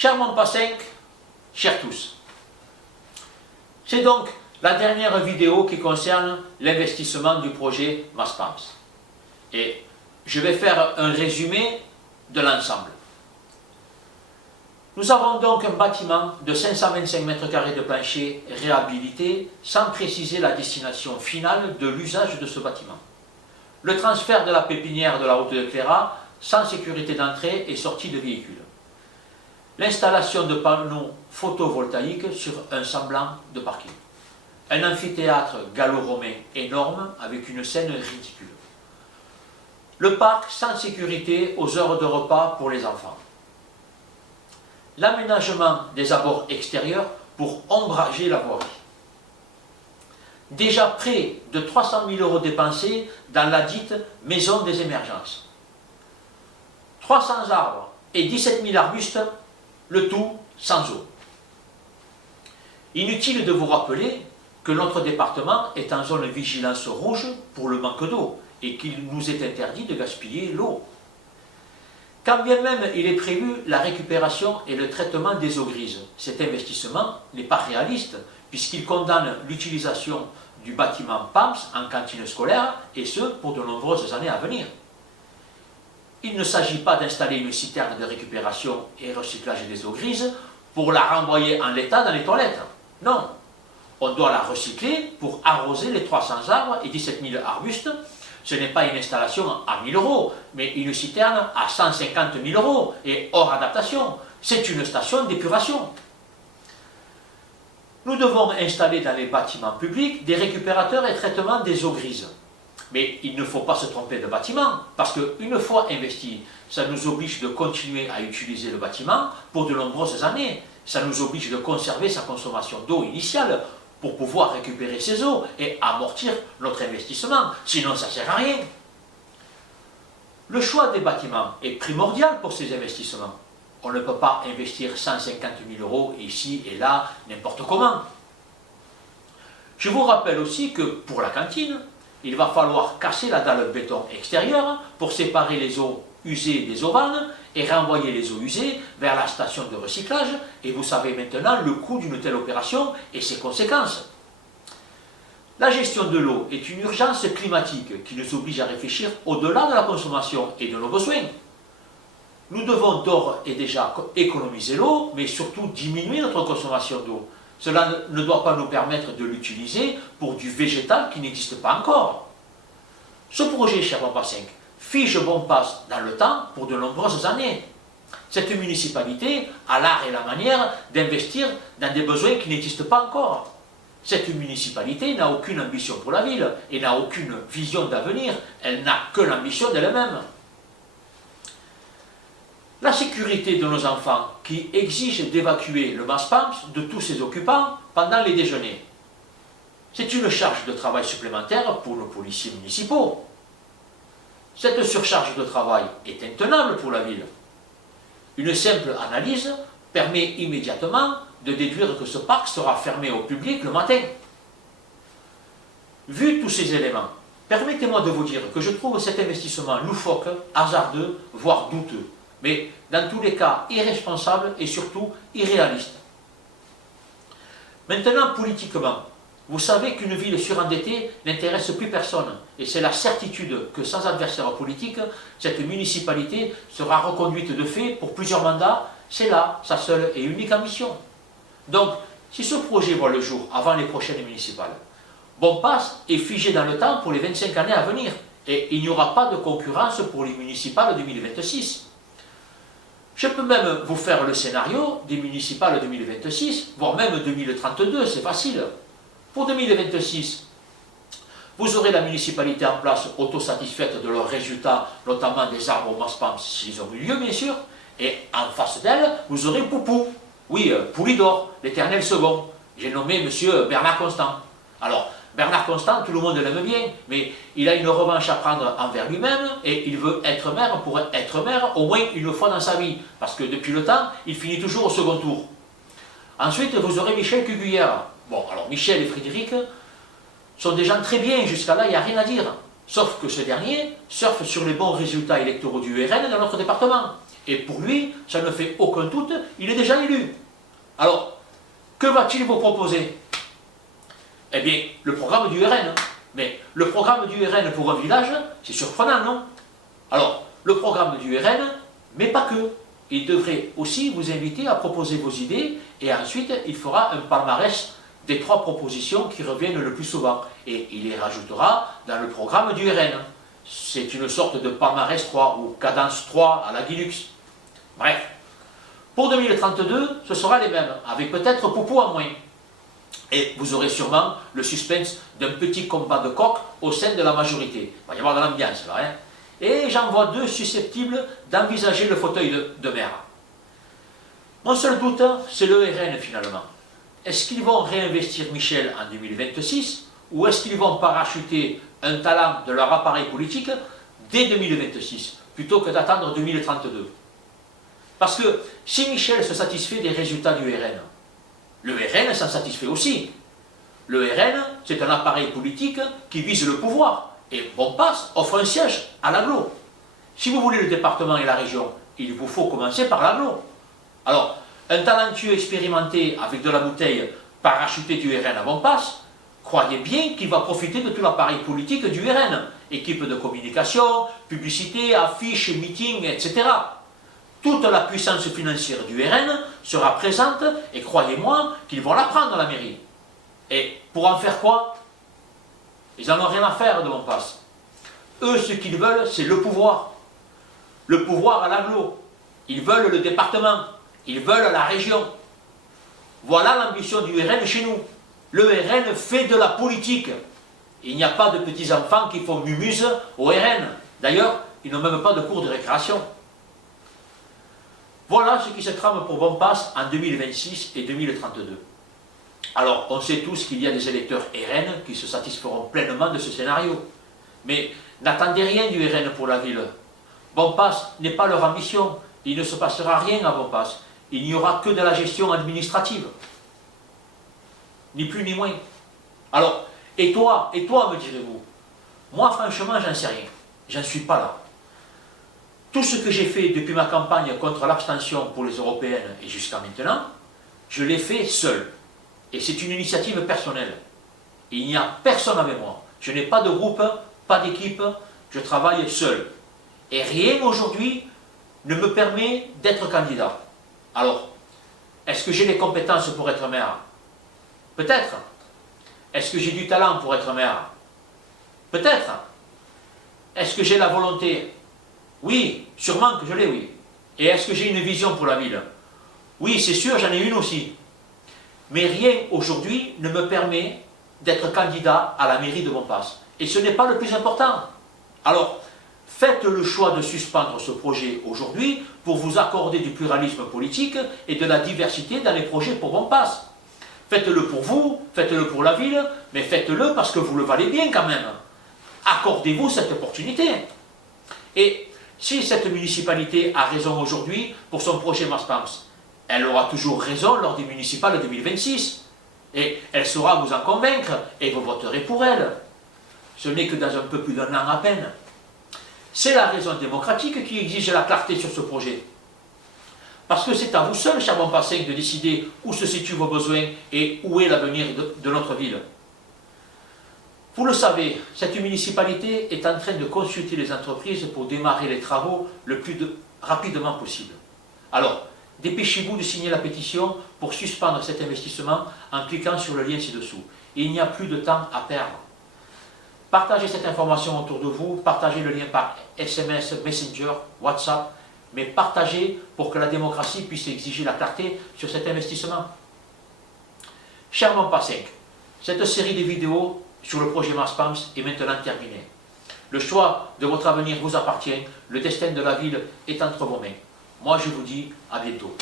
Cher Montpas 5, chers tous. C'est donc la dernière vidéo qui concerne l'investissement du projet Maspams. Et je vais faire un résumé de l'ensemble. Nous avons donc un bâtiment de 525 m² de plancher réhabilité sans préciser la destination finale de l'usage de ce bâtiment. Le transfert de la pépinière de la route de Cléra sans sécurité d'entrée et sortie de véhicules. L'installation de panneaux photovoltaïques sur un semblant de parking. Un amphithéâtre gallo-romain énorme avec une scène ridicule. Le parc sans sécurité aux heures de repas pour les enfants. L'aménagement des abords extérieurs pour ombrager la voirie. Déjà près de 300 000 € dépensés dans la dite maison des émergences. 300 arbres et 17 000 arbustes, le tout sans eau. Inutile de vous rappeler que notre département est en zone vigilance rouge pour le manque d'eau et qu'il nous est interdit de gaspiller l'eau. Quand bien même il est prévu la récupération et le traitement des eaux grises, cet investissement n'est pas réaliste puisqu'il condamne l'utilisation du bâtiment PAMS en cantine scolaire et ce pour de nombreuses années à venir. Il ne s'agit pas d'installer une citerne de récupération et recyclage des eaux grises pour la renvoyer en l'état dans les toilettes. Non, on doit la recycler pour arroser les 300 arbres et 17 000 arbustes. Ce n'est pas une installation à 1 000 €, mais une citerne à 150 000 € et hors adaptation. C'est une station d'épuration. Nous devons installer dans les bâtiments publics des récupérateurs et traitements des eaux grises. Mais il ne faut pas se tromper de bâtiment, parce qu'une fois investi, ça nous oblige de continuer à utiliser le bâtiment pour de nombreuses années. Ça nous oblige de conserver sa consommation d'eau initiale pour pouvoir récupérer ces eaux et amortir notre investissement, sinon ça ne sert à rien. Le choix des bâtiments est primordial pour ces investissements. On ne peut pas investir 150 000 € ici et là, n'importe comment. Je vous rappelle aussi que pour la cantine, il va falloir casser la dalle béton extérieure pour séparer les eaux usées des eaux vannes et renvoyer les eaux usées vers la station de recyclage. Et vous savez maintenant le coût d'une telle opération et ses conséquences. La gestion de l'eau est une urgence climatique qui nous oblige à réfléchir au-delà de la consommation et de nos besoins. Nous devons d'ores et déjà économiser l'eau, mais surtout diminuer notre consommation d'eau. Cela ne doit pas nous permettre de l'utiliser pour du végétal qui n'existe pas encore. Ce projet, cher Montpas 5, fige Montpas dans le temps pour de nombreuses années. Cette municipalité a l'art et la manière d'investir dans des besoins qui n'existent pas encore. Cette municipalité n'a aucune ambition pour la ville et n'a aucune vision d'avenir. Elle n'a que l'ambition d'elle-même. La sécurité de nos enfants qui exige d'évacuer le Maspams de tous ses occupants pendant les déjeuners. C'est une charge de travail supplémentaire pour nos policiers municipaux. Cette surcharge de travail est intenable pour la ville. Une simple analyse permet immédiatement de déduire que ce parc sera fermé au public le matin. Vu tous ces éléments, permettez-moi de vous dire que je trouve cet investissement loufoque, hasardeux, voire douteux, mais dans tous les cas irresponsable et surtout irréaliste. Maintenant, politiquement, vous savez qu'une ville surendettée n'intéresse plus personne, et c'est la certitude que sans adversaire politique, cette municipalité sera reconduite de fait pour plusieurs mandats. C'est là sa seule et unique ambition. Donc, si ce projet voit le jour avant les prochaines municipales, Montpas est figé dans le temps pour les 25 années à venir, et il n'y aura pas de concurrence pour les municipales 2026. Je peux même vous faire le scénario des municipales 2026, voire même 2032, c'est facile. Pour 2026, vous aurez la municipalité en place autosatisfaite de leurs résultats, notamment des arbres au Maspams, s'ils ont eu lieu bien sûr, et en face d'elle, vous aurez Poupou, oui, Poulidor, l'éternel second. J'ai nommé M. Bernard Constant. Alors, Bernard Constant, tout le monde l'aime bien, mais il a une revanche à prendre envers lui-même et il veut être maire pour être maire au moins une fois dans sa vie, parce que depuis le temps, il finit toujours au second tour. Ensuite, vous aurez Michel Cuguillère. Bon, alors Michel et Frédéric sont des gens très bien, jusqu'à là, il n'y a rien à dire. Sauf que ce dernier surfe sur les bons résultats électoraux du URN dans notre département. Et pour lui, ça ne fait aucun doute, il est déjà élu. Alors, que va-t-il vous proposer? Eh bien, le programme du RN. Mais le programme du RN pour un village, c'est surprenant, non? Alors, le programme du RN, mais pas que. Il devrait aussi vous inviter à proposer vos idées et ensuite, il fera un palmarès des 3 propositions qui reviennent le plus souvent. Et il les rajoutera dans le programme du RN. C'est une sorte de palmarès 3 ou cadence 3 à la Guilux. Bref. Pour 2032, ce sera les mêmes, avec peut-être Poupou en moins. Et vous aurez sûrement le suspense d'un petit combat de coq au sein de la majorité. Il va y avoir de l'ambiance là, hein. Et j'en vois 2 susceptibles d'envisager le fauteuil de maire. Mon seul doute, c'est le RN finalement. Est-ce qu'ils vont réinvestir Michel en 2026 ou est-ce qu'ils vont parachuter un talent de leur appareil politique dès 2026 plutôt que d'attendre 2032? Parce que si Michel se satisfait des résultats du RN, le RN s'en satisfait aussi. Le RN, c'est un appareil politique qui vise le pouvoir. Et Bompas offre un siège à l'agglo. Si vous voulez le département et la région, il vous faut commencer par l'agglo. Alors, un talentueux expérimenté avec de la bouteille parachuté du RN à Bompas, croyez bien qu'il va profiter de tout l'appareil politique du RN. Équipe de communication, publicité, affiches, meetings, etc. Toute la puissance financière du RN sera présente et croyez-moi qu'ils vont la prendre la mairie. Et pour en faire quoi? Ils n'en ont rien à faire de Bompas. Eux, ce qu'ils veulent, c'est le pouvoir. Le pouvoir à l'agglo. Ils veulent le département. Ils veulent la région. Voilà l'ambition du RN chez nous. Le RN fait de la politique. Il n'y a pas de petits-enfants qui font mumuse au RN. D'ailleurs, ils n'ont même pas de cours de récréation. Voilà ce qui se trame pour Bompas en 2026 et 2032. Alors, on sait tous qu'il y a des électeurs RN qui se satisferont pleinement de ce scénario. Mais n'attendez rien du RN pour la ville. Bompas n'est pas leur ambition. Il ne se passera rien à Bompas. Il n'y aura que de la gestion administrative. Ni plus ni moins. Alors, et toi, me direz-vous? Moi, franchement, j'en sais rien. J'en suis pas là. Tout ce que j'ai fait depuis ma campagne contre l'abstention pour les européennes et jusqu'à maintenant, je l'ai fait seul. Et c'est une initiative personnelle. Il n'y a personne avec moi. Je n'ai pas de groupe, pas d'équipe, je travaille seul. Et rien aujourd'hui ne me permet d'être candidat. Alors, est-ce que j'ai les compétences pour être maire? Peut-être. Est-ce que j'ai du talent pour être maire? Peut-être. Est-ce que j'ai la volonté? Oui, sûrement que je l'ai, oui. Et est-ce que j'ai une vision pour la ville? Oui, c'est sûr, j'en ai une aussi. Mais rien aujourd'hui ne me permet d'être candidat à la mairie de Bompas. Et ce n'est pas le plus important. Alors, faites le choix de suspendre ce projet aujourd'hui pour vous accorder du pluralisme politique et de la diversité dans les projets pour Bompas. Faites-le pour vous, faites-le pour la ville, mais faites-le parce que vous le valez bien quand même. Accordez-vous cette opportunité. Et si cette municipalité a raison aujourd'hui pour son projet Maspams, elle aura toujours raison lors des municipales 2026. Et elle saura vous en convaincre et vous voterez pour elle. Ce n'est que dans un peu plus d'un an à peine. C'est la raison démocratique qui exige la clarté sur ce projet. Parce que c'est à vous seul, cher Bompas 5, de décider où se situent vos besoins et où est l'avenir de notre ville. Vous le savez, cette municipalité est en train de consulter les entreprises pour démarrer les travaux le plus rapidement possible. Alors, dépêchez-vous de signer la pétition pour suspendre cet investissement en cliquant sur le lien ci-dessous. Il n'y a plus de temps à perdre. Partagez cette information autour de vous, partagez le lien par SMS, Messenger, WhatsApp, mais partagez pour que la démocratie puisse exiger la clarté sur cet investissement. Cher Bompas 5, cette série de vidéos sur le projet Maspams est maintenant terminée. Le choix de votre avenir vous appartient, le destin de la ville est entre vos mains. Moi je vous dis à bientôt.